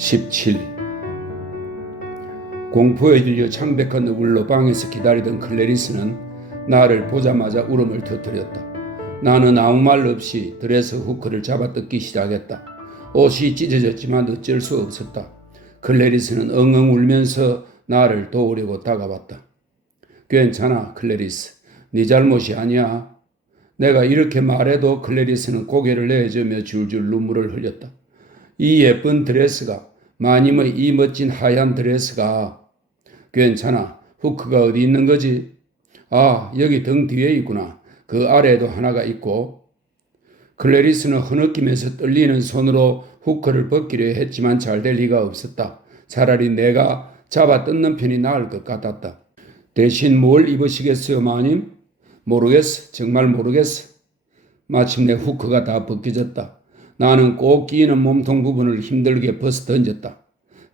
17. 공포에 질려 창백한 얼굴로 방에서 기다리던 클래리스는 나를 보자마자 울음을 터뜨렸다. 나는 아무 말 없이 드레스 후크를 잡아뜯기 시작했다. 옷이 찢어졌지만 어쩔 수 없었다. 클래리스는 엉엉 울면서 나를 도우려고 다가왔다. 괜찮아, 클래리스. 네 잘못이 아니야. 내가 이렇게 말해도 클래리스는 고개를 내저으며 줄줄 눈물을 흘렸다. 이 예쁜 드레스가, 마님의 이 멋진 하얀 드레스가. 괜찮아. 후크가 어디 있는 거지? 아, 여기 등 뒤에 있구나. 그 아래에도 하나가 있고. 클래리스는 흐느끼면서 떨리는 손으로 후크를 벗기려 했지만 잘 될 리가 없었다. 차라리 내가 잡아 뜯는 편이 나을 것 같았다. 대신 뭘 입으시겠어요, 마님? 모르겠어. 정말 모르겠어. 마침내 후크가 다 벗겨졌다. 나는 꼭 끼이는 몸통 부분을 힘들게 벗어 던졌다.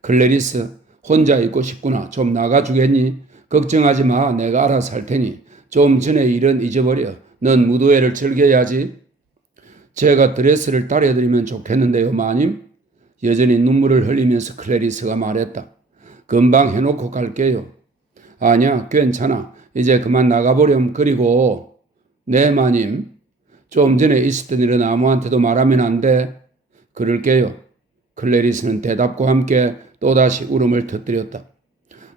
클래리스, 혼자 있고 싶구나. 좀 나가주겠니? 걱정하지 마. 내가 알아서 할 테니. 좀 전에 일은 잊어버려. 넌 무도회를 즐겨야지. 제가 드레스를 따려드리면 좋겠는데요, 마님? 여전히 눈물을 흘리면서 클래리스가 말했다. 금방 해놓고 갈게요. 아니야, 괜찮아. 이제 그만 나가보렴. 그리고 네, 마님. 좀 전에 있었던 일은 아무한테도 말하면 안 돼. 그럴게요. 클래리스는 대답과 함께 또다시 울음을 터뜨렸다.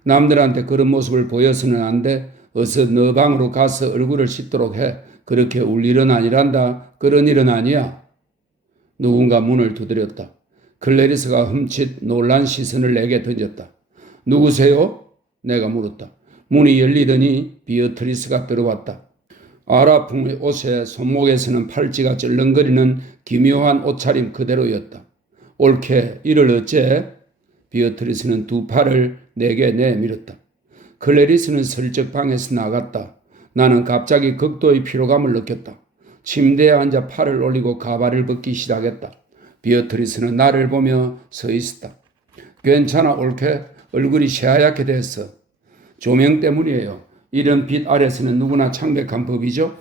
남들한테 그런 모습을 보여서는 안 돼. 어서 너 방으로 가서 얼굴을 씻도록 해. 그렇게 울 일은 아니란다. 그런 일은 아니야. 누군가 문을 두드렸다. 클래리스가 흠칫 놀란 시선을 내게 던졌다. 누구세요? 내가 물었다. 문이 열리더니 비어트리스가 들어왔다. 아라풍의 옷에 손목에서는 팔찌가 쩔렁거리는 기묘한 옷차림 그대로였다. 옳게 이를 어째? 비어트리스는 두 팔을 내게 내밀었다. 클래리스는 슬쩍 방에서 나갔다. 나는 갑자기 극도의 피로감을 느꼈다. 침대에 앉아 팔을 올리고 가발을 벗기 시작했다. 비어트리스는 나를 보며 서 있었다. 괜찮아, 옳게. 얼굴이 새하얗게 됐어. 조명 때문이에요. 이런 빛 아래서는 누구나 창백한 법이죠.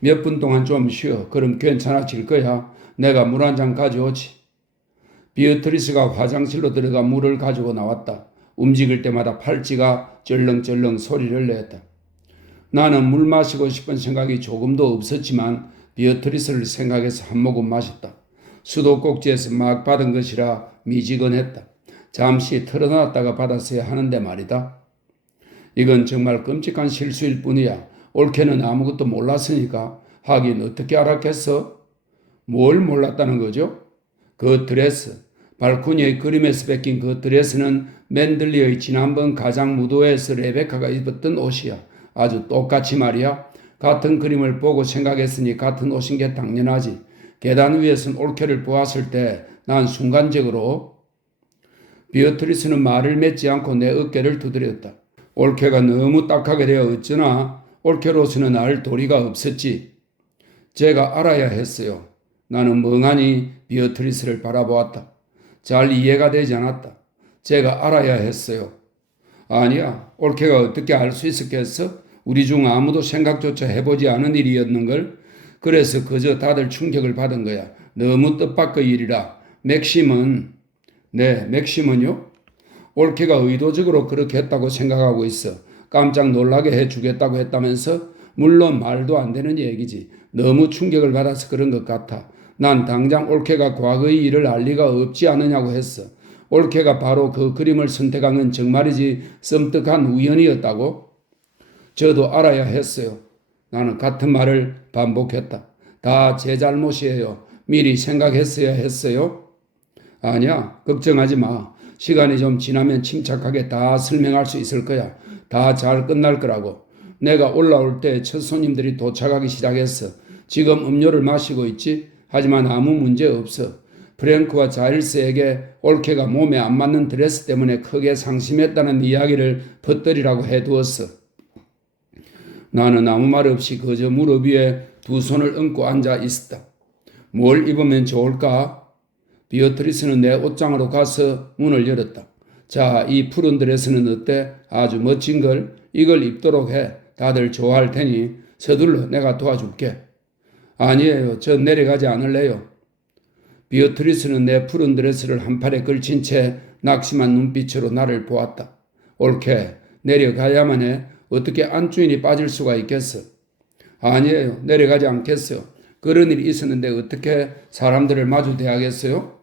몇 분 동안 좀 쉬어. 그럼 괜찮아질 거야. 내가 물 한 잔 가져오지. 비어트리스가 화장실로 들어가 물을 가지고 나왔다. 움직일 때마다 팔찌가 쩔렁쩔렁 소리를 냈다. 나는 물 마시고 싶은 생각이 조금도 없었지만 비어트리스를 생각해서 한 모금 마셨다. 수도꼭지에서 막 받은 것이라 미지근했다. 잠시 털어놨다가 받았어야 하는데 말이다. 이건 정말 끔찍한 실수일 뿐이야. 옳게는 아무것도 몰랐으니까. 하긴 어떻게 알았겠어? 뭘 몰랐다는 거죠? 그 드레스, 발코니의 그림에서 뺏긴 그 드레스는 맨들리의 지난번 가장 무도회에서 레베카가 입었던 옷이야. 아주 똑같이 말이야. 같은 그림을 보고 생각했으니 같은 옷인 게 당연하지. 계단 위에선 옳게를 보았을 때 난 순간적으로 비어트리스는 말을 맺지 않고 내 어깨를 두드렸다. 옳게가 너무 딱하게 되어 어쩌나 옳게로서는 알 도리가 없었지. 제가 알아야 했어요. 나는 멍하니 비어트리스를 바라보았다. 잘 이해가 되지 않았다. 제가 알아야 했어요. 아니야, 옳게가 어떻게 알 수 있었겠어? 우리 중 아무도 생각조차 해보지 않은 일이었는걸. 그래서 그저 다들 충격을 받은 거야. 너무 뜻밖의 일이라. 맥심은, 네, 맥심은요? 옳게가 의도적으로 그렇게 했다고 생각하고 있어. 깜짝 놀라게 해주겠다고 했다면서? 물론 말도 안 되는 얘기지. 너무 충격을 받아서 그런 것 같아. 난 당장 옳게가 과거의 일을 알 리가 없지 않느냐고 했어. 옳게가 바로 그 그림을 선택한 건 정말이지 썸뜩한 우연이었다고? 저도 알아야 했어요. 나는 같은 말을 반복했다. 다 제 잘못이에요. 미리 생각했어야 했어요. 아니야, 걱정하지 마. 시간이 좀 지나면 침착하게 다 설명할 수 있을 거야. 다 잘 끝날 거라고. 내가 올라올 때 첫 손님들이 도착하기 시작했어. 지금 음료를 마시고 있지? 하지만 아무 문제 없어. 프랭크와 자일스에게 옳게가 몸에 안 맞는 드레스 때문에 크게 상심했다는 이야기를 퍼뜨리라고 해두었어. 나는 아무 말 없이 그저 무릎 위에 두 손을 얹고 앉아 있었다. 뭘 입으면 좋을까? 비어트리스는 내 옷장으로 가서 문을 열었다. 자, 이 푸른 드레스는 어때? 아주 멋진 걸. 이걸 입도록 해. 다들 좋아할 테니 서둘러 내가 도와줄게. 아니에요. 저 내려가지 않을래요. 비어트리스는 내 푸른 드레스를 한 팔에 걸친 채 낙심한 눈빛으로 나를 보았다. 옳게 내려가야만 해. 어떻게 안주인이 빠질 수가 있겠어? 아니에요. 내려가지 않겠어요. 그런 일이 있었는데 어떻게 사람들을 마주 대하겠어요?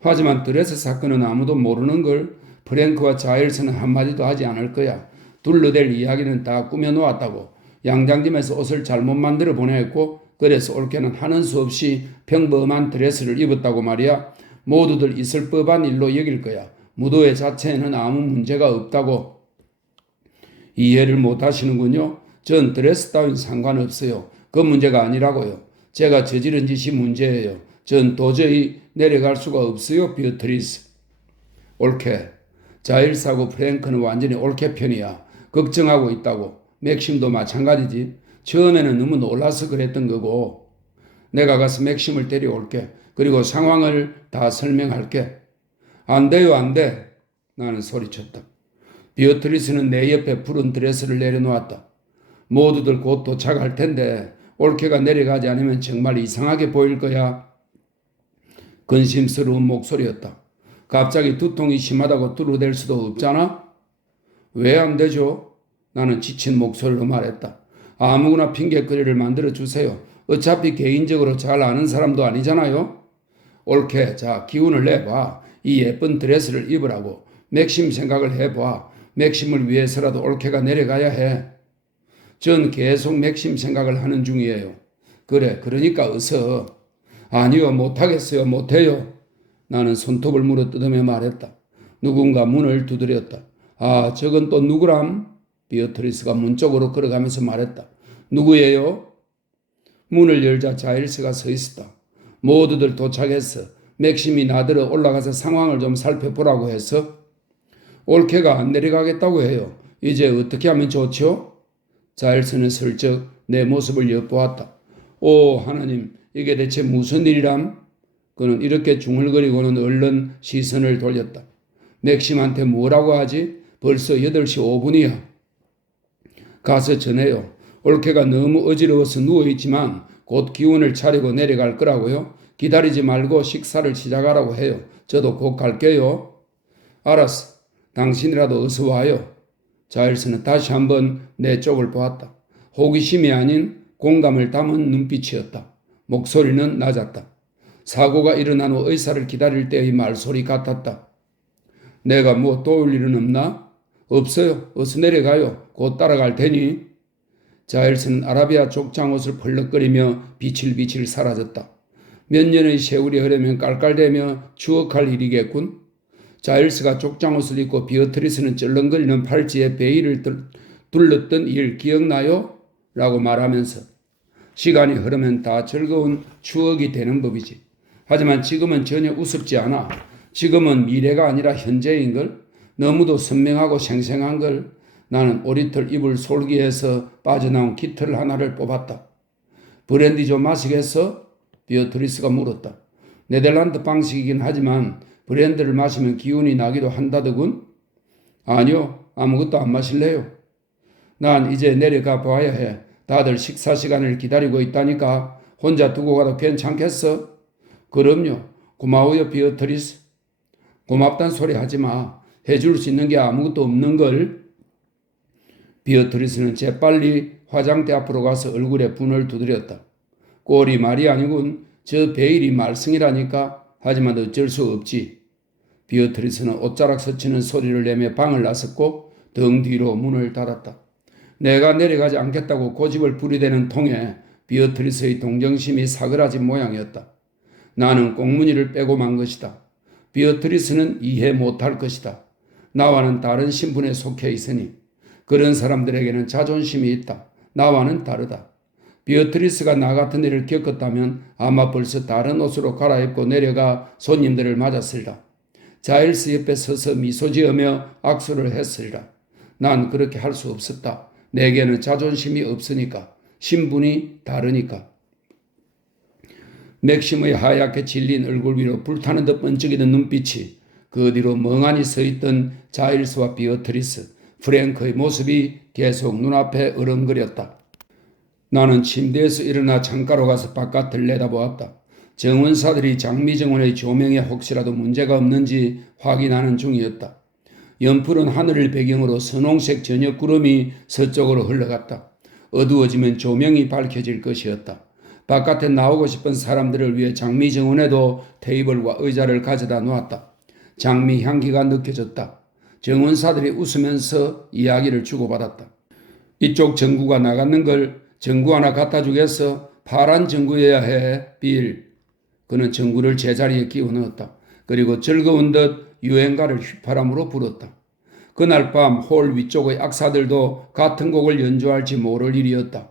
하지만 드레스 사건은 아무도 모르는 걸 프랭크와 자일스는 한마디도 하지 않을 거야. 둘러댈 이야기는 다 꾸며놓았다고. 양장점에서 옷을 잘못 만들어 보냈고 그래서 올케는 하는 수 없이 평범한 드레스를 입었다고 말이야. 모두들 있을 법한 일로 여길 거야. 무도회 자체에는 아무 문제가 없다고. 이해를 못 하시는군요. 전 드레스 따윈 상관없어요. 그 문제가 아니라고요. 제가 저지른 짓이 문제예요. 전 도저히 내려갈 수가 없어요, 비어트리스. 옳게. 자일스하고 프랭크는 완전히 옳게 편이야. 걱정하고 있다고. 맥심도 마찬가지지. 처음에는 너무 놀라서 그랬던 거고. 내가 가서 맥심을 데려올게. 그리고 상황을 다 설명할게. 안 돼요, 안 돼. 나는 소리쳤다. 비어트리스는 내 옆에 푸른 드레스를 내려놓았다. 모두들 곧 도착할 텐데 올케가 내려가지 않으면 정말 이상하게 보일 거야. 근심스러운 목소리였다. 갑자기 두통이 심하다고 뚫어댈 수도 없잖아? 왜 안 되죠? 나는 지친 목소리로 말했다. 아무거나 핑계거리를 만들어 주세요. 어차피 개인적으로 잘 아는 사람도 아니잖아요? 옳게, 자, 기운을 내봐. 이 예쁜 드레스를 입으라고. 맥심 생각을 해봐. 맥심을 위해서라도 올케가 내려가야 해. 전 계속 맥심 생각을 하는 중이에요. 그래, 그러니까 어서. 아니요, 못하겠어요, 못해요. 나는 손톱을 물어뜯으며 말했다. 누군가 문을 두드렸다. 아, 저건 또 누구람? 비어트리스가 문 쪽으로 걸어가면서 말했다. 누구예요? 문을 열자 자일스가 서 있었다. 모두들 도착했어. 맥심이 나들어 올라가서 상황을 좀 살펴보라고 해서 올케가 안 내려가겠다고 해요. 이제 어떻게 하면 좋죠? 자일스는 슬쩍 내 모습을 엿보았다. 오 하나님, 이게 대체 무슨 일이람? 그는 이렇게 중얼거리고는 얼른 시선을 돌렸다. 맥심한테 뭐라고 하지? 벌써 8시 5분이야. 가서 전해요. 올케가 너무 어지러워서 누워있지만 곧 기운을 차리고 내려갈 거라고요. 기다리지 말고 식사를 시작하라고 해요. 저도 곧 갈게요. 알았어. 당신이라도 어서 와요. 자일스는 다시 한번 내 쪽을 보았다. 호기심이 아닌 공감을 담은 눈빛이었다. 목소리는 낮았다. 사고가 일어난 후 의사를 기다릴 때의 말소리 같았다. 내가 뭐 도울 일은 없나? 없어요. 어서 내려가요. 곧 따라갈 테니. 자일스는 아라비아 족장옷을 펄럭거리며 비칠비칠 사라졌다. 몇 년의 세월이 흐르면 깔깔대며 추억할 일이겠군. 자일스가 족장옷을 입고 비어트리스는 쩔렁거리는 팔찌에 베일을 둘렀던 일 기억나요? 라고 말하면서 시간이 흐르면 다 즐거운 추억이 되는 법이지. 하지만 지금은 전혀 우습지 않아. 지금은 미래가 아니라 현재인걸. 너무도 선명하고 생생한걸. 나는 오리털 이불 솔기에서 빠져나온 깃털 하나를 뽑았다. 브랜디 좀 마시겠어? 비어트리스가 물었다. 네덜란드 방식이긴 하지만 브랜드를 마시면 기운이 나기도 한다더군. 아니요, 아무것도 안 마실래요. 난 이제 내려가 봐야 해. 다들 식사 시간을 기다리고 있다니까. 혼자 두고 가도 괜찮겠어? 그럼요. 고마워요, 비어트리스. 고맙단 소리 하지 마. 해줄 수 있는 게 아무것도 없는 걸. 비어트리스는 재빨리 화장대 앞으로 가서 얼굴에 분을 두드렸다. 꼴이 말이 아니군. 저 베일이 말썽이라니까. 하지만 어쩔 수 없지. 비어트리스는 옷자락 스치는 소리를 내며 방을 나섰고 등 뒤로 문을 닫았다. 내가 내려가지 않겠다고 고집을 부리대는 통에 비어트리스의 동정심이 사그라진 모양이었다. 나는 꽁무니를 빼고 만 것이다. 비어트리스는 이해 못할 것이다. 나와는 다른 신분에 속해 있으니 그런 사람들에게는 자존심이 있다. 나와는 다르다. 비어트리스가 나 같은 일을 겪었다면 아마 벌써 다른 옷으로 갈아입고 내려가 손님들을 맞았으리라. 자일스 옆에 서서 미소 지으며 악수를 했으리라. 난 그렇게 할 수 없었다. 내게는 자존심이 없으니까. 신분이 다르니까. 맥심의 하얗게 질린 얼굴 위로 불타는 듯 번쩍이던 눈빛이 그 뒤로 멍하니 서있던 자일스와 비어트리스, 프랭크의 모습이 계속 눈앞에 어른거렸다. 나는 침대에서 일어나 창가로 가서 바깥을 내다보았다. 정원사들이 장미정원의 조명에 혹시라도 문제가 없는지 확인하는 중이었다. 연푸른 하늘을 배경으로 선홍색 저녁 구름이 서쪽으로 흘러갔다. 어두워지면 조명이 밝혀질 것이었다. 바깥에 나오고 싶은 사람들을 위해 장미정원에도 테이블과 의자를 가져다 놓았다. 장미 향기가 느껴졌다. 정원사들이 웃으면서 이야기를 주고받았다. 이쪽 전구가 나갔는 걸 전구 하나 갖다 주겠어? 파란 전구여야 해, 빌. 그는 전구를 제자리에 끼워 넣었다. 그리고 즐거운 듯 유행가를 휘파람으로 불었다. 그날 밤 홀 위쪽의 악사들도 같은 곡을 연주할지 모를 일이었다.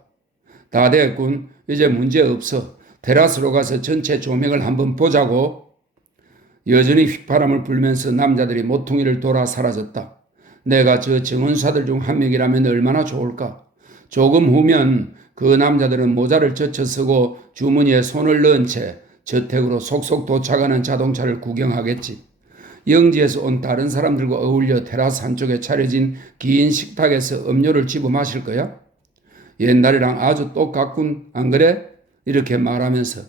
다 됐군. 이제 문제 없어. 테라스로 가서 전체 조명을 한번 보자고. 여전히 휘파람을 불면서 남자들이 모퉁이를 돌아 사라졌다. 내가 저 정원사들 중 한 명이라면 얼마나 좋을까. 조금 후면 그 남자들은 모자를 젖혀 쓰고 주머니에 손을 넣은 채 저택으로 속속 도착하는 자동차를 구경하겠지. 영지에서 온 다른 사람들과 어울려 테라스 한쪽에 차려진 긴 식탁에서 음료를 집어 마실 거야? 옛날이랑 아주 똑같군, 안 그래? 이렇게 말하면서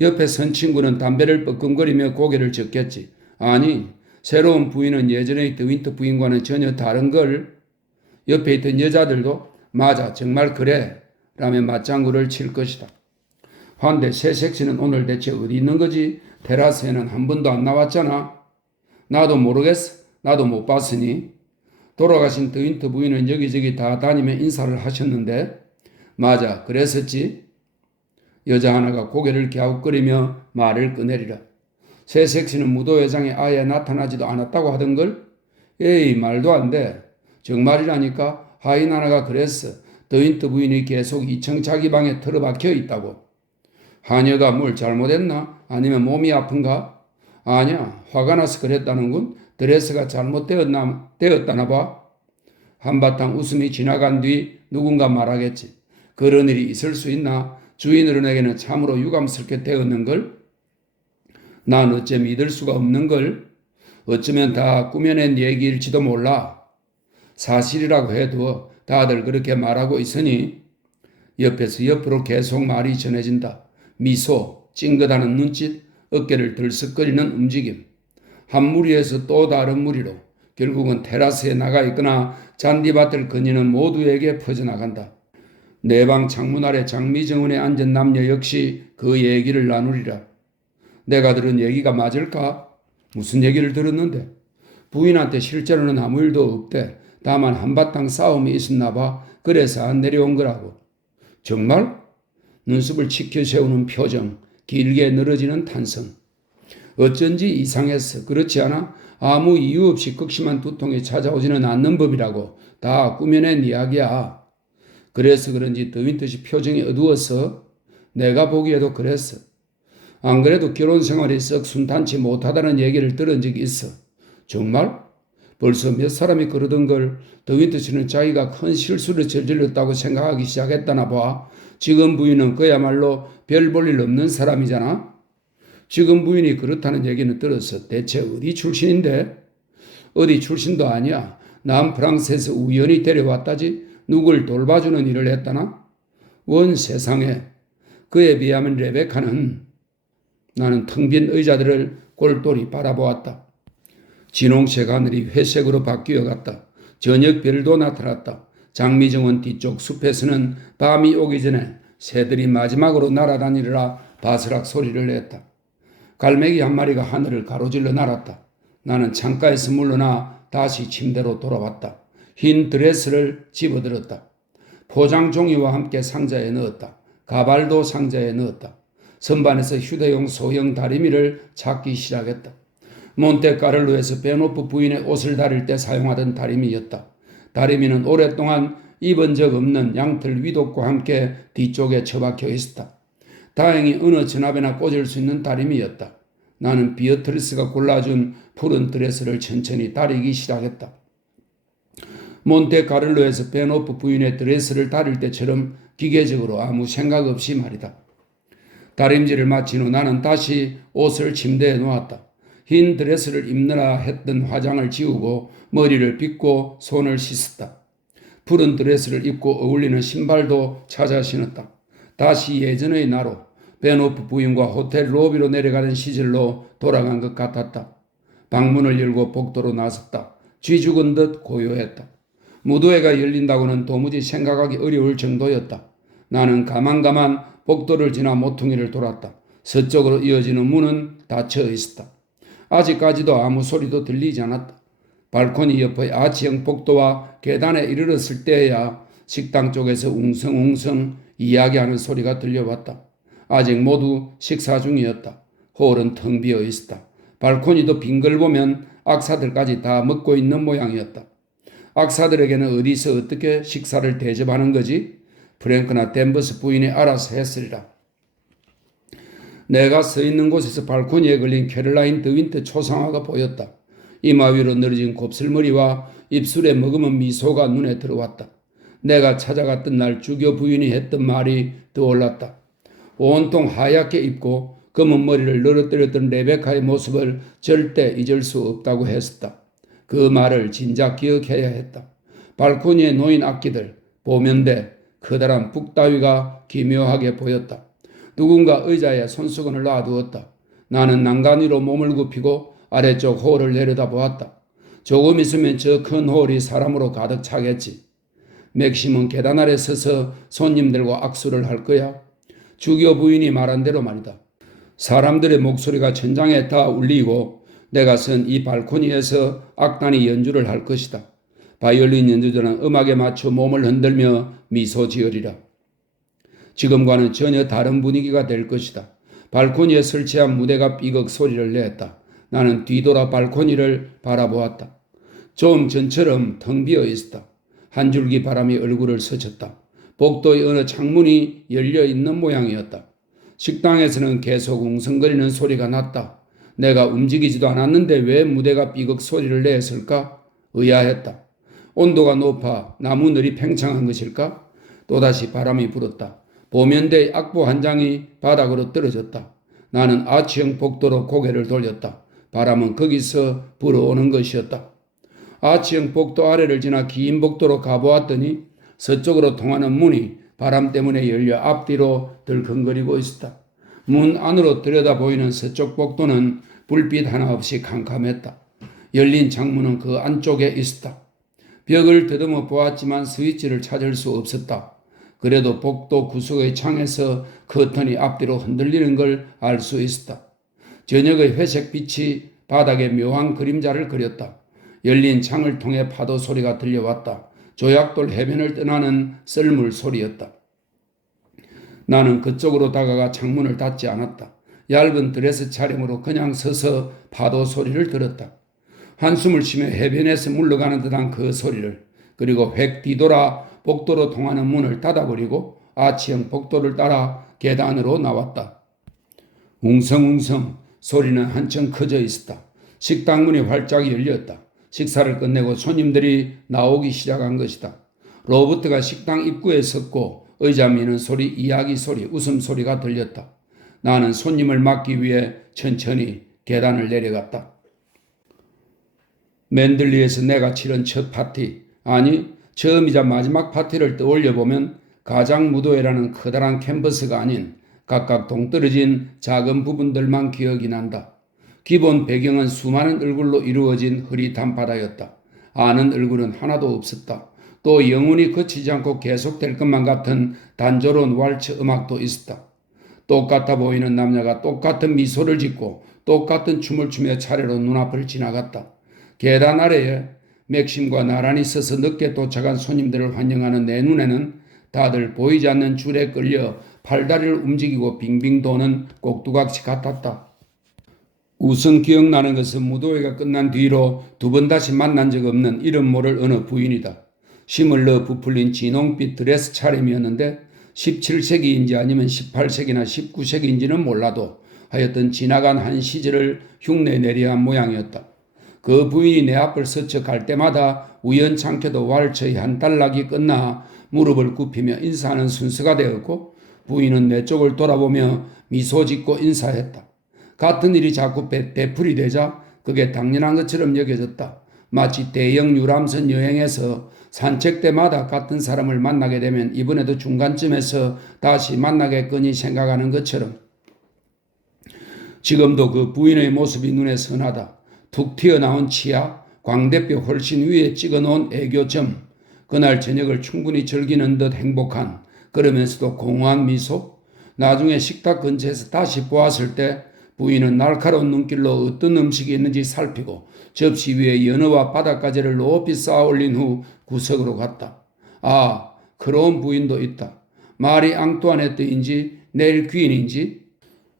옆에 선 친구는 담배를 뻐끔거리며 고개를 젓겠지. 아니, 새로운 부인은 예전의 더윈터 부인과는 전혀 다른 걸. 옆에 있던 여자들도 맞아, 정말 그래 라며 맞장구를 칠 것이다. 한데 새 섹시는 오늘 대체 어디 있는 거지? 테라스에는 한 번도 안 나왔잖아. 나도 모르겠어. 나도 못 봤으니. 돌아가신 더윈터 부인은 여기저기 다 다니며 인사를 하셨는데. 맞아, 그랬었지. 여자 하나가 고개를 갸웃거리며 말을 꺼내리라. 새 섹시는 무도회장에 아예 나타나지도 않았다고 하던걸? 에이, 말도 안 돼. 정말이라니까. 하인 하나가 그랬어. 더윈터 부인이 계속 2층 자기 방에 틀어박혀 있다고. 하녀가 뭘 잘못했나? 아니면 몸이 아픈가? 아니야, 화가 나서 그랬다는군. 드레스가 되었다나 봐. 한바탕 웃음이 지나간 뒤 누군가 말하겠지. 그런 일이 있을 수 있나? 주인어른에게는 참으로 유감스럽게 되었는걸? 난 어째 믿을 수가 없는걸? 어쩌면 다 꾸며낸 얘기일지도 몰라. 사실이라고 해도 다들 그렇게 말하고 있으니. 옆에서 옆으로 계속 말이 전해진다. 미소, 찡긋하는 눈짓, 어깨를 들썩거리는 움직임. 한 무리에서 또 다른 무리로 결국은 테라스에 나가 있거나 잔디밭을 거니는 모두에게 퍼져나간다. 내 방 창문 아래 장미정원에 앉은 남녀 역시 그 얘기를 나누리라. 내가 들은 얘기가 맞을까? 무슨 얘기를 들었는데? 부인한테 실제로는 아무 일도 없대. 다만 한바탕 싸움이 있었나 봐. 그래서 안 내려온 거라고. 정말? 눈썹을 치켜 세우는 표정, 길게 늘어지는 탄성. 어쩐지 이상했어. 그렇지 않아? 아무 이유 없이 극심한 두통이 찾아오지는 않는 법이라고. 다 꾸며낸 이야기야. 그래서 그런지 더윈터씨 표정이 어두웠어. 내가 보기에도 그랬어. 안 그래도 결혼 생활이 썩 순탄치 못하다는 얘기를 들은 적이 있어. 정말? 벌써 몇 사람이 그러던 걸 더윈터씨는 자기가 큰 실수를 저질렀다고 생각하기 시작했다나 봐. 지금 부인은 그야말로 별 볼 일 없는 사람이잖아. 지금 부인이 그렇다는 얘기는 들었어. 대체 어디 출신인데? 어디 출신도 아니야. 남프랑스에서 우연히 데려왔다지. 누굴 돌봐주는 일을 했다나? 원 세상에. 그에 비하면 레베카는. 나는 텅 빈 의자들을 꼴똘히 바라보았다. 진홍색 하늘이 회색으로 바뀌어갔다. 저녁 별도 나타났다. 장미정원 뒤쪽 숲에서는 밤이 오기 전에 새들이 마지막으로 날아다니느라 바스락 소리를 냈다. 갈매기 한 마리가 하늘을 가로질러 날았다. 나는 창가에서 물러나 다시 침대로 돌아왔다. 흰 드레스를 집어들었다. 포장 종이와 함께 상자에 넣었다. 가발도 상자에 넣었다. 선반에서 휴대용 소형 다리미를 찾기 시작했다. 몬테카를로에서 베노프 부인의 옷을 다릴 때 사용하던 다리미였다. 다리미는 오랫동안 입은 적 없는 양털 위독과 함께 뒤쪽에 처박혀 있었다. 다행히 어느 전압에나 꽂을 수 있는 다리미였다. 나는 비어트리스가 골라준 푸른 드레스를 천천히 다리기 시작했다. 몬테카를로에서 베노프 부인의 드레스를 다릴 때처럼 기계적으로 아무 생각 없이 말이다. 다림질을 마친 후 나는 다시 옷을 침대에 놓았다. 흰 드레스를 입느라 했던 화장을 지우고 머리를 빗고 손을 씻었다. 푸른 드레스를 입고 어울리는 신발도 찾아 신었다. 다시 예전의 나로 베노프 부인과 호텔 로비로 내려가는 시절로 돌아간 것 같았다. 방문을 열고 복도로 나섰다. 쥐 죽은 듯 고요했다. 무도회가 열린다고는 도무지 생각하기 어려울 정도였다. 나는 가만가만 복도를 지나 모퉁이를 돌았다. 서쪽으로 이어지는 문은 닫혀 있었다. 아직까지도 아무 소리도 들리지 않았다. 발코니 옆의 아치형 복도와 계단에 이르렀을 때야 식당 쪽에서 웅성웅성 이야기하는 소리가 들려왔다. 아직 모두 식사 중이었다. 홀은 텅 비어 있었다. 발코니도 빙글보면 악사들까지 다 먹고 있는 모양이었다. 악사들에게는 어디서 어떻게 식사를 대접하는 거지? 프랭크나 댄버스 부인이 알아서 했으리라. 내가 서 있는 곳에서 발코니에 걸린 캐롤라인 드윈트 초상화가 보였다. 이마 위로 늘어진 곱슬머리와 입술에 머금은 미소가 눈에 들어왔다. 내가 찾아갔던 날 주교 부인이 했던 말이 떠올랐다. 온통 하얗게 입고 검은 머리를 늘어뜨렸던 레베카의 모습을 절대 잊을 수 없다고 했었다. 그 말을 진작 기억해야 했다. 발코니에 놓인 악기들, 보면대, 커다란 북 따위가 기묘하게 보였다. 누군가 의자에 손수건을 놔두었다. 나는 난간 위로 몸을 굽히고 아래쪽 홀을 내려다보았다. 조금 있으면 저 큰 홀이 사람으로 가득 차겠지. 맥심은 계단 아래 서서 손님들과 악수를 할 거야. 주교 부인이 말한 대로 말이다. 사람들의 목소리가 천장에 다 울리고 내가 선 이 발코니에서 악단이 연주를 할 것이다. 바이올린 연주자는 음악에 맞춰 몸을 흔들며 미소 지으리라. 지금과는 전혀 다른 분위기가 될 것이다. 발코니에 설치한 무대가 삐걱 소리를 냈다. 나는 뒤돌아 발코니를 바라보았다. 좀 전처럼 텅 비어 있었다. 한 줄기 바람이 얼굴을 스쳤다. 복도의 어느 창문이 열려 있는 모양이었다. 식당에서는 계속 웅성거리는 소리가 났다. 내가 움직이지도 않았는데 왜 무대가 삐걱 소리를 냈을까? 의아했다. 온도가 높아 나무늘이 팽창한 것일까? 또다시 바람이 불었다. 보면대의 악보 한 장이 바닥으로 떨어졌다. 나는 아치형 복도로 고개를 돌렸다. 바람은 거기서 불어오는 것이었다. 아치형 복도 아래를 지나 긴 복도로 가보았더니 서쪽으로 통하는 문이 바람 때문에 열려 앞뒤로 덜컹거리고 있었다. 문 안으로 들여다 보이는 서쪽 복도는 불빛 하나 없이 캄캄했다. 열린 창문은 그 안쪽에 있었다. 벽을 더듬어 보았지만 스위치를 찾을 수 없었다. 그래도 복도 구석의 창에서 커튼이 앞뒤로 흔들리는 걸 알 수 있었다. 저녁의 회색 빛이 바닥에 묘한 그림자를 그렸다. 열린 창을 통해 파도 소리가 들려왔다. 조약돌 해변을 떠나는 썰물 소리였다. 나는 그쪽으로 다가가 창문을 닫지 않았다. 얇은 드레스 차림으로 그냥 서서 파도 소리를 들었다. 한숨을 쉬며 해변에서 물러가는 듯한 그 소리를, 그리고 획 뒤돌아 복도로 통하는 문을 닫아버리고 아치형 복도를 따라 계단으로 나왔다. 웅성웅성 소리는 한층 커져 있었다. 식당 문이 활짝 열렸다. 식사를 끝내고 손님들이 나오기 시작한 것이다. 로버트가 식당 입구에 섰고 의자 미는 소리, 이야기 소리, 웃음소리가 들렸다. 나는 손님을 맞기 위해 천천히 계단을 내려갔다. 맨들리에서 내가 치른 첫 파티, 아니 처음이자 마지막 파티를 떠올려보면 가장 무도회라는 커다란 캔버스가 아닌 각각 동떨어진 작은 부분들만 기억이 난다. 기본 배경은 수많은 얼굴로 이루어진 흐릿한 바다였다. 아는 얼굴은 하나도 없었다. 또 영원히 그치지 않고 계속될 것만 같은 단조로운 왈츠 음악도 있었다. 똑같아 보이는 남녀가 똑같은 미소를 짓고 똑같은 춤을 추며 차례로 눈앞을 지나갔다. 계단 아래에 맥심과 나란히 서서 늦게 도착한 손님들을 환영하는 내 눈에는 다들 보이지 않는 줄에 끌려 팔다리를 움직이고 빙빙 도는 꼭두각시 같았다. 우선 기억나는 것은 무도회가 끝난 뒤로 두 번 다시 만난 적 없는 이름 모를 어느 부인이다. 심을 넣어 부풀린 진홍빛 드레스 차림이었는데 17세기인지 아니면 18세기나 19세기인지는 몰라도 하여튼 지나간 한 시절을 흉내내려 한 모양이었다. 그 부인이 내 앞을 스쳐 갈 때마다 우연찮게도 왈츠의 한 단락이 끝나 무릎을 굽히며 인사하는 순서가 되었고 부인은 내 쪽을 돌아보며 미소 짓고 인사했다. 같은 일이 자꾸 되풀이 되자 그게 당연한 것처럼 여겨졌다. 마치 대형 유람선 여행에서 산책 때마다 같은 사람을 만나게 되면 이번에도 중간쯤에서 다시 만나겠거니 생각하는 것처럼 지금도 그 부인의 모습이 눈에 선하다. 툭 튀어나온 치아, 광대뼈 훨씬 위에 찍어놓은 애교점, 그날 저녁을 충분히 즐기는 듯 행복한, 그러면서도 공허한 미소. 나중에 식탁 근처에서 다시 보았을 때 부인은 날카로운 눈길로 어떤 음식이 있는지 살피고 접시 위에 연어와 바닷가재를 높이 쌓아 올린 후 구석으로 갔다. 아, 그런 부인도 있다. 마리 앙뚜아네트인지 넬 귀인인지.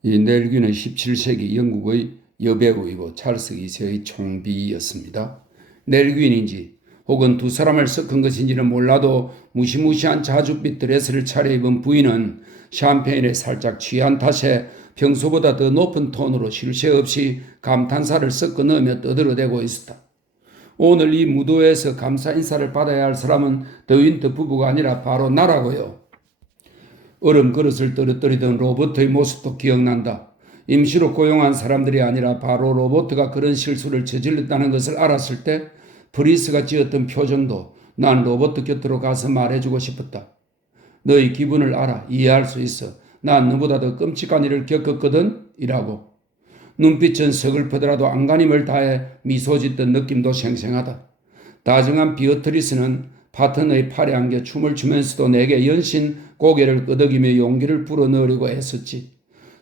이 넬 귀인은 17세기 영국의 여배우이고 찰스 2세의 총비였습니다. 넬 귀인인지 혹은 두 사람을 섞은 것인지는 몰라도 무시무시한 자줏빛 드레스를 차려입은 부인은 샴페인에 살짝 취한 탓에 평소보다 더 높은 톤으로 쉴 새 없이 감탄사를 섞어 넣으며 떠들어대고 있었다. 오늘 이 무도회에서 감사 인사를 받아야 할 사람은 더윈터 부부가 아니라 바로 나라고요. 얼음 그릇을 떨어뜨리던 로버트의 모습도 기억난다. 임시로 고용한 사람들이 아니라 바로 로버트가 그런 실수를 저질렀다는 것을 알았을 때 프리스가 지었던 표정도 난 로버트 곁으로 가서 말해주고 싶었다. 너희 기분을 알아. 이해할 수 있어. 난 너보다 더 끔찍한 일을 겪었거든. 이라고. 눈빛은 서글프더라도 안간힘을 다해 미소 짓던 느낌도 생생하다. 다정한 비어트리스는 파트너의 팔에 안겨 춤을 추면서도 내게 연신 고개를 끄덕이며 용기를 불어넣으려고 애썼지.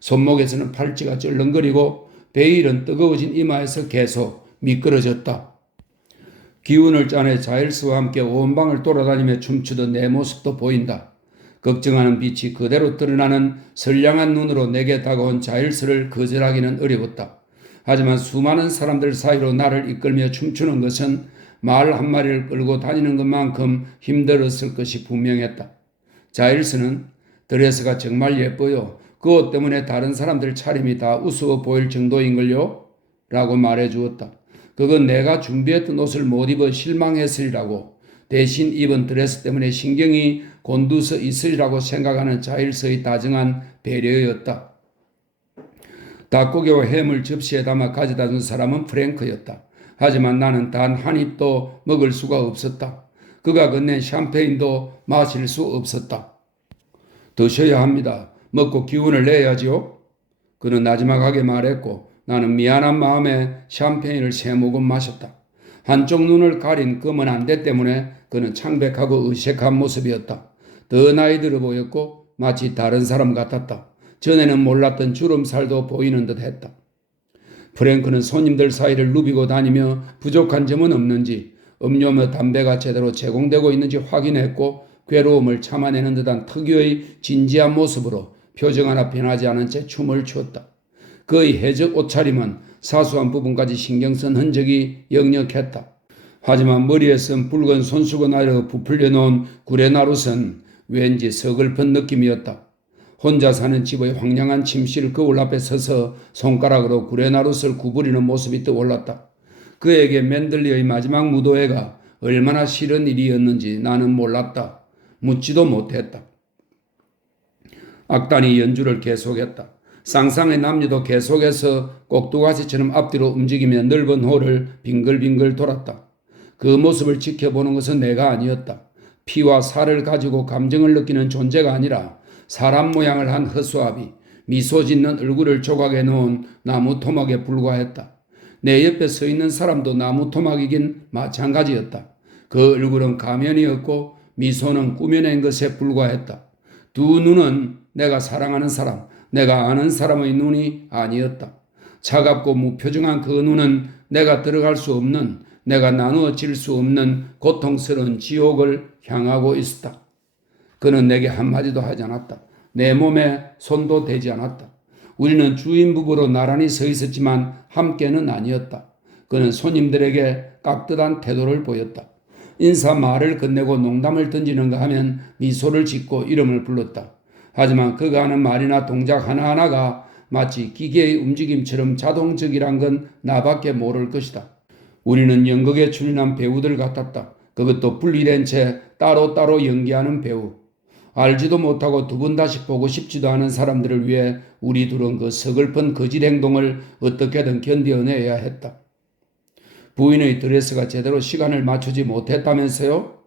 손목에서는 팔찌가 쩔렁거리고 베일은 뜨거워진 이마에서 계속 미끄러졌다. 기운을 짜내 자일스와 함께 온 방을 돌아다니며 춤추던 내 모습도 보인다. 걱정하는 빛이 그대로 드러나는 선량한 눈으로 내게 다가온 자일스를 거절하기는 어려웠다. 하지만 수많은 사람들 사이로 나를 이끌며 춤추는 것은 말 한 마리를 끌고 다니는 것만큼 힘들었을 것이 분명했다. 자일스는 드레스가 정말 예뻐요. 그 옷 때문에 다른 사람들 차림이 다 우스워 보일 정도인걸요? 라고 말해주었다. 그건 내가 준비했던 옷을 못 입어 실망했으리라고, 대신 입은 드레스 때문에 신경이 곤두서 있으리라고 생각하는 자일스의 다정한 배려였다. 닭고기와 햄을 접시에 담아 가져다 준 사람은 프랭크였다. 하지만 나는 단 한 입도 먹을 수가 없었다. 그가 건넨 샴페인도 마실 수 없었다. 드셔야 합니다. 먹고 기운을 내야지요. 그는 나지막하게 말했고 나는 미안한 마음에 샴페인을 3모금 마셨다. 한쪽 눈을 가린 검은 안대 때문에 그는 창백하고 어색한 모습이었다. 더 나이 들어 보였고 마치 다른 사람 같았다. 전에는 몰랐던 주름살도 보이는 듯 했다. 프랭크는 손님들 사이를 누비고 다니며 부족한 점은 없는지, 음료며 담배가 제대로 제공되고 있는지 확인했고 괴로움을 참아내는 듯한 특유의 진지한 모습으로 표정 하나 변하지 않은 채 춤을 추었다. 그의 해적 옷차림은 사소한 부분까지 신경 쓴 흔적이 역력했다. 하지만 머리에 쓴 붉은 손수건 아래로 부풀려 놓은 구레나룻은 왠지 서글픈 느낌이었다. 혼자 사는 집의 황량한 침실 거울 앞에 서서 손가락으로 구레나룻을 구부리는 모습이 떠올랐다. 그에게 맨들리의 마지막 무도회가 얼마나 싫은 일이었는지 나는 몰랐다. 묻지도 못했다. 악단이 연주를 계속했다. 쌍쌍의 남녀도 계속해서 꼭두가시처럼 앞뒤로 움직이며 넓은 홀을 빙글빙글 돌았다. 그 모습을 지켜보는 것은 내가 아니었다. 피와 살을 가지고 감정을 느끼는 존재가 아니라 사람 모양을 한 허수아비, 미소 짓는 얼굴을 조각해 놓은 나무 토막에 불과했다. 내 옆에 서 있는 사람도 나무 토막이긴 마찬가지였다. 그 얼굴은 가면이었고 미소는 꾸며낸 것에 불과했다. 두 눈은 내가 사랑하는 사람, 내가 아는 사람의 눈이 아니었다. 차갑고 무표정한 그 눈은 내가 들어갈 수 없는, 내가 나누어질 수 없는 고통스러운 지옥을 향하고 있었다. 그는 내게 한마디도 하지 않았다. 내 몸에 손도 대지 않았다. 우리는 주인 부부로 나란히 서 있었지만 함께는 아니었다. 그는 손님들에게 깍듯한 태도를 보였다. 인사 말을 건네고 농담을 던지는가 하면 미소를 짓고 이름을 불렀다. 하지만 그가 하는 말이나 동작 하나하나가 마치 기계의 움직임처럼 자동적이란 건 나밖에 모를 것이다. 우리는 연극에 출연한 배우들 같았다. 그것도 분리된 채 따로따로 연기하는 배우. 알지도 못하고 두 번 다시 보고 싶지도 않은 사람들을 위해 우리 둘은 그 서글픈 거짓 행동을 어떻게든 견뎌내야 했다. 부인의 드레스가 제대로 시간을 맞추지 못했다면서요?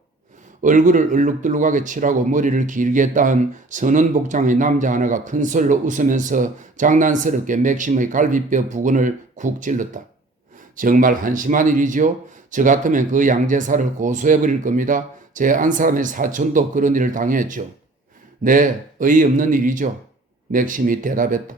얼굴을 얼룩덜룩하게 칠하고 머리를 길게 따은 선원 복장의 남자 하나가 큰 소리로 웃으면서 장난스럽게 맥심의 갈비뼈 부근을 쿡 찔렀다. 정말 한심한 일이지요. 저 같으면 그 양제사를 고소해버릴 겁니다. 제 안 사람의 사촌도 그런 일을 당했죠. 네, 어이없는 일이죠. 맥심이 대답했다.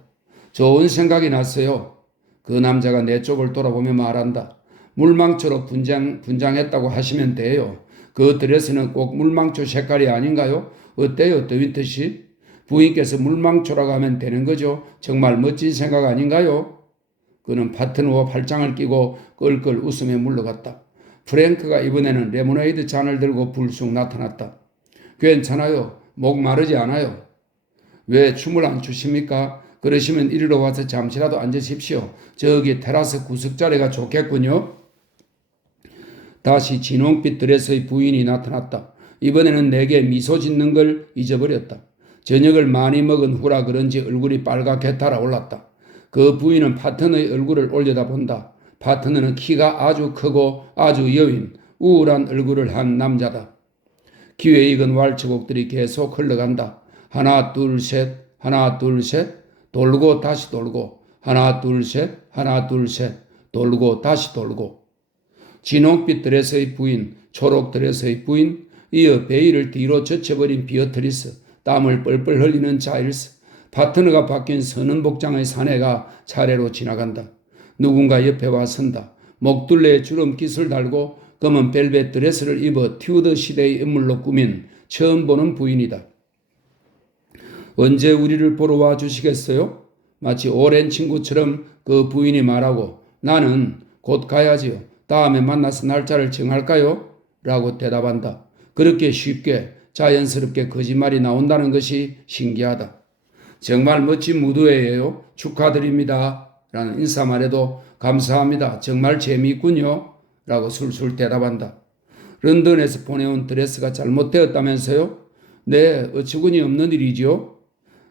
좋은 생각이 났어요. 그 남자가 내 쪽을 돌아보며 말한다. 물망초로 분장했다고 하시면 돼요. 그 드레스는 꼭 물망초 색깔이 아닌가요? 어때요, 더윈터 씨? 부인께서 물망초라고 하면 되는 거죠. 정말 멋진 생각 아닌가요? 그는 파트너와 팔짱을 끼고 껄껄 웃으며 물러갔다. 프랭크가 이번에는 레모네이드 잔을 들고 불쑥 나타났다. 괜찮아요. 목 마르지 않아요. 왜 춤을 안 추십니까? 그러시면 이리로 와서 잠시라도 앉으십시오. 저기 테라스 구석자리가 좋겠군요. 다시 진홍빛 드레스의 부인이 나타났다. 이번에는 내게 미소 짓는 걸 잊어버렸다. 저녁을 많이 먹은 후라 그런지 얼굴이 빨갛게 달아올랐다. 그 부인은 파트너의 얼굴을 올려다본다. 파트너는 키가 아주 크고 아주 여윈, 우울한 얼굴을 한 남자다. 귀에 익은 왈츠곡들이 계속 흘러간다. 하나 둘 셋, 하나 둘 셋, 돌고 다시 돌고, 하나 둘 셋, 하나 둘 셋, 돌고 다시 돌고. 진홍빛 드레스의 부인, 초록 드레스의 부인, 이어 베일을 뒤로 젖혀버린 비어트리스, 땀을 뻘뻘 흘리는 자일스, 파트너가 바뀐 선은 복장의 사내가 차례로 지나간다. 누군가 옆에 와 선다. 목둘레에 주름 깃을 달고 검은 벨벳 드레스를 입어 튜더 시대의 인물로 꾸민 처음 보는 부인이다. 언제 우리를 보러 와 주시겠어요? 마치 오랜 친구처럼 그 부인이 말하고 나는 곧 가야지요. 다음에 만나서 날짜를 정할까요? 라고 대답한다. 그렇게 쉽게 자연스럽게 거짓말이 나온다는 것이 신기하다. 정말 멋진 무도회예요. 축하드립니다. 라는 인사말에도 감사합니다. 정말 재미있군요. 라고 술술 대답한다. 런던에서 보내온 드레스가 잘못되었다면서요? 네, 어처구니 없는 일이죠.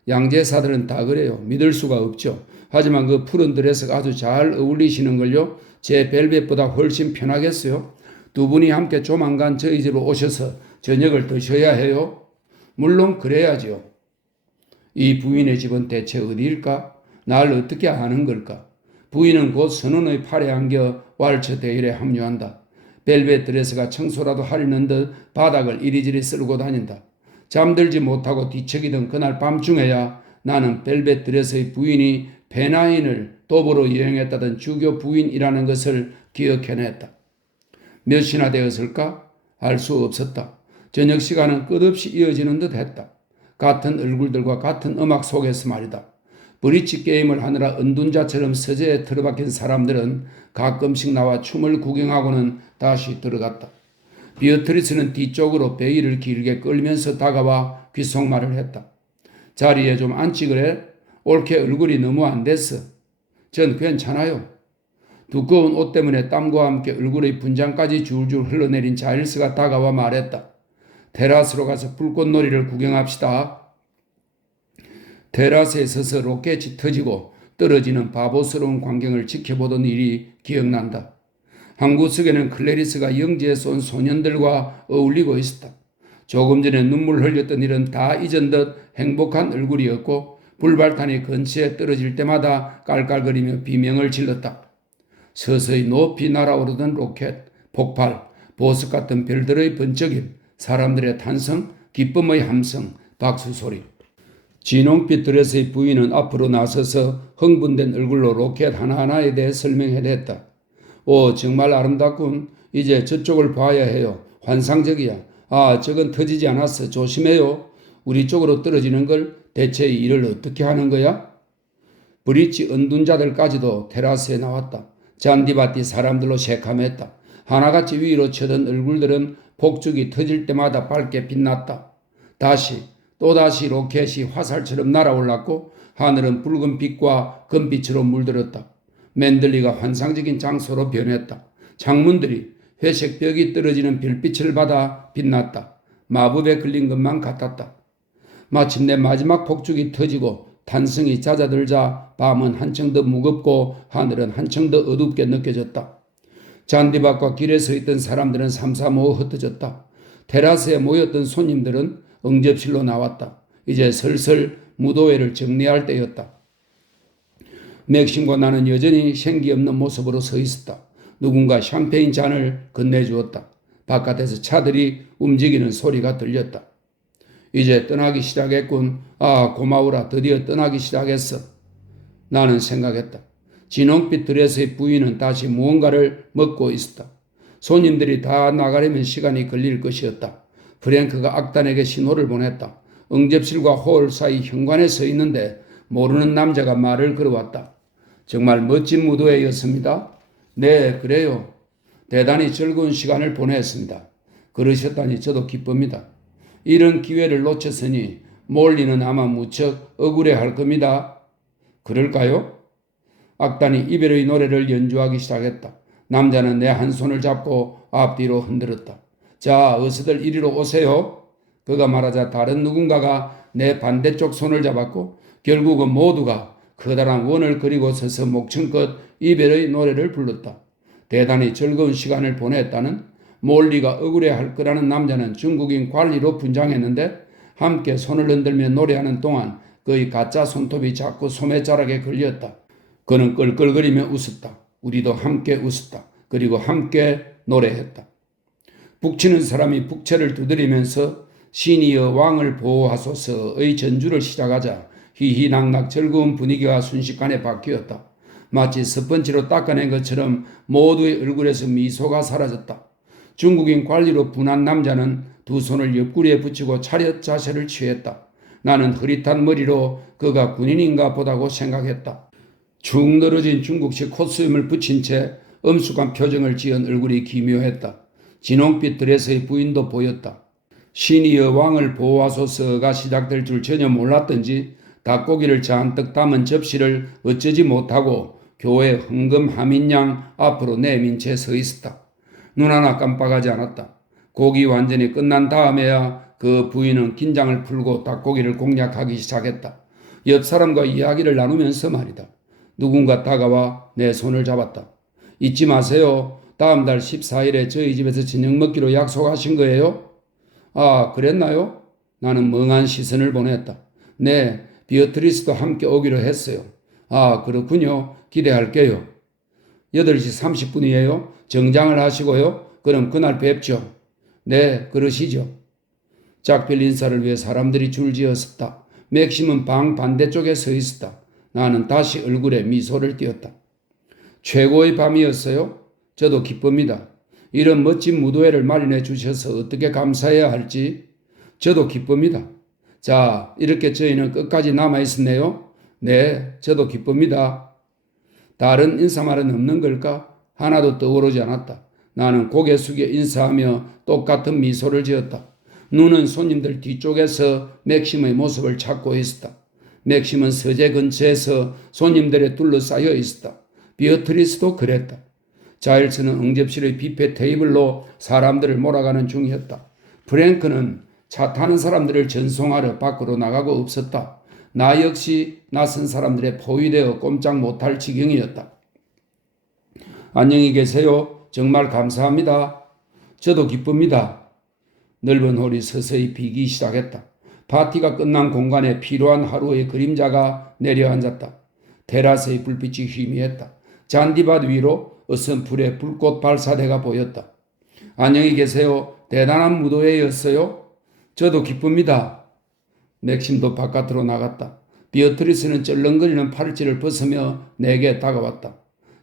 양제사들은 다 그래요. 믿을 수가 없죠. 하지만 그 푸른 드레스가 아주 잘 어울리시는걸요. 제 벨벳보다 훨씬 편하겠어요. 두 분이 함께 조만간 저희 집으로 오셔서 저녁을 드셔야 해요. 물론 그래야지요. 이 부인의 집은 대체 어디일까? 날 어떻게 아는 걸까? 부인은 곧 선원의 팔에 안겨 왈츠 대일에 합류한다. 벨벳 드레스가 청소라도 하려는 듯 바닥을 이리저리 쓸고 다닌다. 잠들지 못하고 뒤척이던 그날 밤중에야 나는 벨벳 드레스의 부인이 베나인을 도보로 여행했다던 주교 부인이라는 것을 기억해냈다. 몇이나 되었을까? 알 수 없었다. 저녁 시간은 끝없이 이어지는 듯 했다. 같은 얼굴들과 같은 음악 속에서 말이다. 브릿지 게임을 하느라 은둔자처럼 서재에 틀어박힌 사람들은 가끔씩 나와 춤을 구경하고는 다시 들어갔다. 비어트리스는 뒤쪽으로 베일을 길게 끌면서 다가와 귓속말을 했다. 자리에 좀 앉지 그래? 옳게 얼굴이 너무 안 됐어. 전 괜찮아요. 두꺼운 옷 때문에 땀과 함께 얼굴의 분장까지 줄줄 흘러내린 자일스가 다가와 말했다. 테라스로 가서 불꽃놀이를 구경합시다. 테라스에 서서 로켓이 터지고 떨어지는 바보스러운 광경을 지켜보던 일이 기억난다. 한 구석에는 클래리스가 영지에 쏜 소년들과 어울리고 있었다. 조금 전에 눈물 흘렸던 일은 다 잊은 듯 행복한 얼굴이었고 불발탄이 근처에 떨어질 때마다 깔깔거리며 비명을 질렀다. 서서히 높이 날아오르던 로켓, 폭발, 보석 같은 별들의 번쩍임, 사람들의 탄성, 기쁨의 함성, 박수 소리. 진홍빛 드레스의 부인은 앞으로 나서서 흥분된 얼굴로 로켓 하나하나에 대해 설명해댔다. 오, 정말 아름답군. 이제 저쪽을 봐야 해요. 환상적이야. 아, 저건 터지지 않았어. 조심해요. 우리 쪽으로 떨어지는 걸 대체 일을 어떻게 하는 거야? 브릿지 은둔자들까지도 테라스에 나왔다. 잔디밭이 사람들로 새카맸다. 하나같이 위로 쳐든 얼굴들은 폭죽이 터질 때마다 밝게 빛났다. 또다시 로켓이 화살처럼 날아올랐고 하늘은 붉은 빛과 금빛으로 물들었다. 맨들리가 환상적인 장소로 변했다. 창문들이 회색 벽이 떨어지는 별빛을 받아 빛났다. 마법에 걸린 것만 같았다. 마침내 마지막 폭죽이 터지고 탄성이 잦아들자 밤은 한층 더 무겁고 하늘은 한층 더 어둡게 느껴졌다. 잔디밭과 길에 서 있던 사람들은 삼삼오오 흩어졌다. 테라스에 모였던 손님들은 응접실로 나왔다. 이제 슬슬 무도회를 정리할 때였다. 맥심과 나는 여전히 생기 없는 모습으로 서 있었다. 누군가 샴페인 잔을 건네주었다. 바깥에서 차들이 움직이는 소리가 들렸다. 이제 떠나기 시작했군. 아, 고마워라. 드디어 떠나기 시작했어. 나는 생각했다. 진홍빛 드레스의 부인은 다시 무언가를 먹고 있었다. 손님들이 다 나가려면 시간이 걸릴 것이었다. 프랭크가 악단에게 신호를 보냈다. 응접실과 홀 사이 현관에 서 있는데 모르는 남자가 말을 걸어왔다. 정말 멋진 무도회였습니다. 네, 그래요. 대단히 즐거운 시간을 보냈습니다. 그러셨다니 저도 기쁩니다. 이런 기회를 놓쳤으니 몰리는 아마 무척 억울해할 겁니다. 그럴까요? 악단이 이별의 노래를 연주하기 시작했다. 남자는 내 한 손을 잡고 앞뒤로 흔들었다. 자, 어서들 이리로 오세요. 그가 말하자 다른 누군가가 내 반대쪽 손을 잡았고 결국은 모두가 커다란 원을 그리고 서서 목청껏 이별의 노래를 불렀다. 대단히 즐거운 시간을 보냈다는 몰리가 억울해할 거라는 남자는 중국인 관리로 분장했는데 함께 손을 흔들며 노래하는 동안 그의 가짜 손톱이 자꾸 소매자락에 걸렸다. 그는 끌끌거리며 웃었다. 우리도 함께 웃었다. 그리고 함께 노래했다. 북치는 사람이 북채를 두드리면서 신이여 왕을 보호하소서의 전주를 시작하자 희희낙낙 즐거운 분위기가 순식간에 바뀌었다. 마치 스펀지로 닦아낸 것처럼 모두의 얼굴에서 미소가 사라졌다. 중국인 관리로 분한 남자는 두 손을 옆구리에 붙이고 차렷 자세를 취했다. 나는 흐릿한 머리로 그가 군인인가 보다고 생각했다. 축 늘어진 중국식 콧수염을 붙인 채 엄숙한 표정을 지은 얼굴이 기묘했다. 진홍빛 드레스의 부인도 보였다. 신이여 왕을 보호하소서가 시작될 줄 전혀 몰랐던지 닭고기를 잔뜩 담은 접시를 어쩌지 못하고 교회 흥금하민 양 앞으로 내민 채 서 있었다. 눈 하나 깜빡하지 않았다. 곡이 완전히 끝난 다음에야 그 부인은 긴장을 풀고 닭고기를 공략하기 시작했다. 옆 사람과 이야기를 나누면서 말이다. 누군가 다가와 내 손을 잡았다. 잊지 마세요. 다음 달 14일에 저희 집에서 저녁 먹기로 약속하신 거예요? 아, 그랬나요? 나는 멍한 시선을 보냈다. 네, 비어트리스도 함께 오기로 했어요. 아, 그렇군요. 기대할게요. 8시 30분이에요. 정장을 하시고요. 그럼 그날 뵙죠. 네, 그러시죠. 작별 인사를 위해 사람들이 줄지었었다. 맥심은 방 반대쪽에 서 있었다. 나는 다시 얼굴에 미소를 띄었다. 최고의 밤이었어요. 저도 기쁩니다. 이런 멋진 무도회를 마련해 주셔서 어떻게 감사해야 할지 저도 기쁩니다. 자, 이렇게 저희는 끝까지 남아있었네요. 네, 저도 기쁩니다. 다른 인사말은 없는 걸까? 하나도 떠오르지 않았다. 나는 고개 숙여 인사하며 똑같은 미소를 지었다. 눈은 손님들 뒤쪽에서 맥심의 모습을 찾고 있었다. 맥심은 서재 근처에서 손님들에 둘러싸여 있었다. 비어트리스도 그랬다. 자일스는 응접실의 뷔페 테이블로 사람들을 몰아가는 중이었다. 프랭크는 차 타는 사람들을 전송하러 밖으로 나가고 없었다. 나 역시 낯선 사람들의 포위되어 꼼짝 못할 지경이었다. 안녕히 계세요. 정말 감사합니다. 저도 기쁩니다. 넓은 홀이 서서히 비기 시작했다. 파티가 끝난 공간에 피로한 하루의 그림자가 내려앉았다. 테라스의 불빛이 희미했다. 잔디밭 위로 어선풀의 불꽃 발사대가 보였다. 안녕히 계세요. 대단한 무도회였어요. 저도 기쁩니다. 맥심도 바깥으로 나갔다. 비어트리스는 쩔렁거리는 팔찌를 벗으며 내게 다가왔다.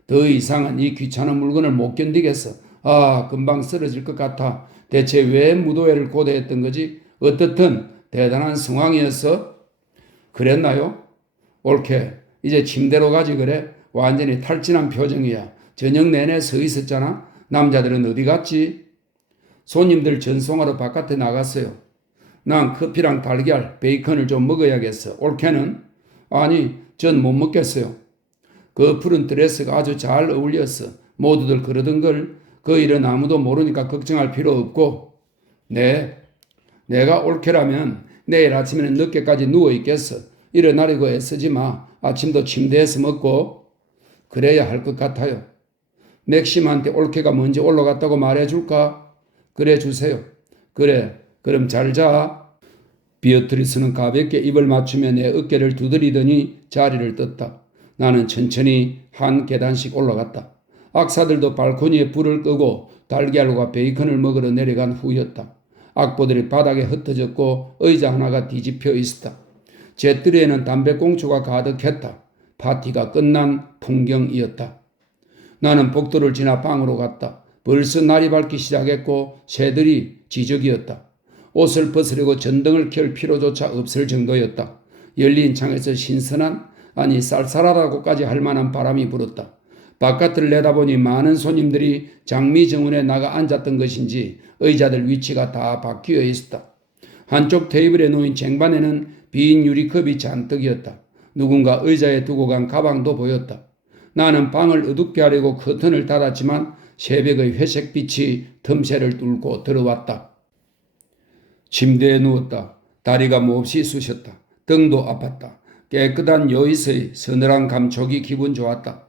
더 이상은 이 귀찮은 물건을 못 견디겠어. 아, 금방 쓰러질 것 같아. 대체 왜 무도회를 고대했던 거지? 어떻든 대단한 상황이었어. 그랬나요? 옳게. 이제 침대로 가지 그래. 완전히 탈진한 표정이야. 저녁 내내 서 있었잖아. 남자들은 어디 갔지? 손님들 전송하러 바깥에 나갔어요. 난 커피랑 달걀, 베이컨을 좀 먹어야겠어. 옳게는? 아니, 전 못 먹겠어요. 그 푸른 드레스가 아주 잘 어울렸어. 모두들 그러던 걸. 그 일은 아무도 모르니까 걱정할 필요 없고. 네, 내가 옳게라면 내일 아침에는 늦게까지 누워있겠어. 일어나려고 애쓰지 마. 아침도 침대에서 먹고. 그래야 할 것 같아요. 맥심한테 옳게가 뭔지 올라갔다고 말해줄까? 그래 주세요. 그래, 그럼 잘 자. 비어트리스는 가볍게 입을 맞추며 내 어깨를 두드리더니 자리를 떴다. 나는 천천히 한 계단씩 올라갔다. 악사들도 발코니에 불을 끄고 달걀과 베이컨을 먹으러 내려간 후였다. 악보들이 바닥에 흩어졌고 의자 하나가 뒤집혀 있었다. 제뜨리에는 담배꽁초가 가득했다. 파티가 끝난 풍경이었다. 나는 복도를 지나 방으로 갔다. 벌써 날이 밝기 시작했고 새들이 지저귀었다. 옷을 벗으려고 전등을 켤 필요조차 없을 정도였다. 열린 창에서 신선한, 아니 쌀쌀하다고까지 할 만한 바람이 불었다. 바깥을 내다보니 많은 손님들이 장미 정원에 나가 앉았던 것인지 의자들 위치가 다 바뀌어 있었다. 한쪽 테이블에 놓인 쟁반에는 빈 유리컵이 잔뜩이었다. 누군가 의자에 두고 간 가방도 보였다. 나는 방을 어둡게 하려고 커튼을 닫았지만 새벽의 회색빛이 틈새를 뚫고 들어왔다. 침대에 누웠다. 다리가 몹시 쑤셨다. 등도 아팠다. 깨끗한 여의서의 서늘한 감촉이 기분 좋았다.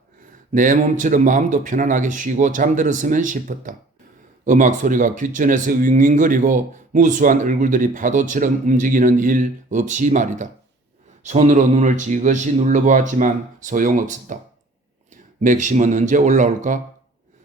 내 몸처럼 마음도 편안하게 쉬고 잠들었으면 싶었다. 음악 소리가 귓전에서 윙윙거리고 무수한 얼굴들이 파도처럼 움직이는 일 없이 말이다. 손으로 눈을 지그시 눌러보았지만 소용없었다. 맥심은 언제 올라올까?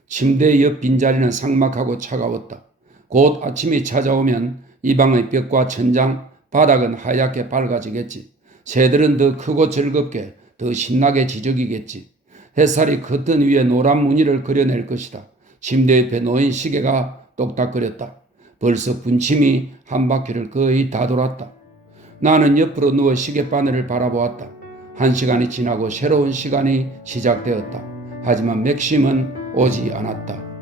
침대 옆 빈자리는 삭막하고 차가웠다. 곧 아침이 찾아오면 이 방의 벽과 천장, 바닥은 하얗게 밝아지겠지. 새들은 더 크고 즐겁게, 더 신나게 지저귀겠지. 햇살이 커튼 위에 노란 무늬를 그려낼 것이다. 침대 옆에 놓인 시계가 똑딱거렸다. 벌써 분침이 한 바퀴를 거의 다 돌았다. 나는 옆으로 누워 시계바늘을 바라보았다. 1시간이 지나고 새로운 시간이 시작되었다. 하지만 맥심은 오지 않았다.